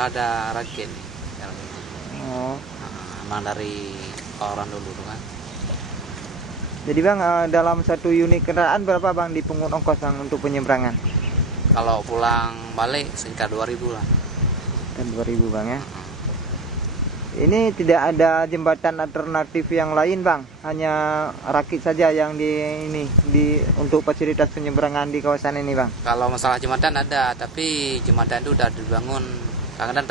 sudah ada rakit. Oh. Emang dari orang dulu tuh kan. Jadi bang, dalam satu unit kendaraan berapa bang dipungut ongkos bang untuk penyeberangan? Kalau pulang balik sekitar 2.000 lah. Kan 2.000 bang ya. Ini tidak ada jembatan alternatif yang lain bang, hanya rakit saja yang untuk fasilitas penyeberangan di kawasan ini bang. Kalau masalah jembatan ada, tapi jembatan itu udah dibangun kadang